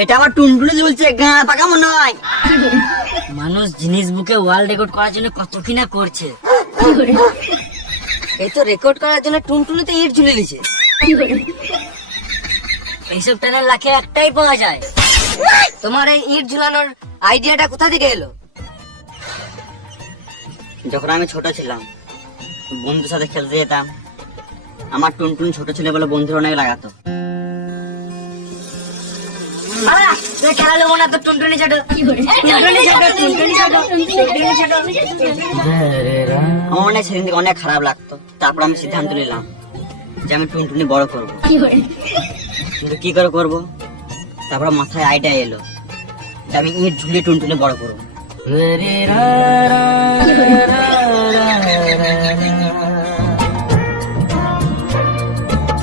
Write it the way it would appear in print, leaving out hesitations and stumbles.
এটা আমার টুনটুনি ঝুলছে, গাঁ পাকা মনে হয়। মানুষ জিনিস বুকে ওয়ার্ল্ড রেকর্ড করার জন্য কত কিনা করছে। এই তো রেকর্ড করার জন্য টুনটুনিতে ইট ঝুলে নিছে। এইসব ট্যালেন্ট লাখে একটাই পাওয়া যায়। তোমার এই ইট ঝুলানোর আইডিয়াটা কোথা থেকে এলো? যখন আমি ছোট ছিলাম, বন্ধুর সাথে খেলতে যেতাম। আমার টুনটুন ছোট ছিল বলে বন্ধুর অনেক লাগাতো। খেলা নেবো না তো, টুনটুনি ছোট। আমার মনে হয় সেদিন থেকে অনেক খারাপ লাগতো। তারপর আমি সিদ্ধান্ত নিলাম যে আমি টুনটুনি বড় করবো। কিন্তু কি করে করবো? তারপর মাথায় আইডিয়া এলো যে আমি ইট ঝুলিয়ে টুনটুনি বড় করবো।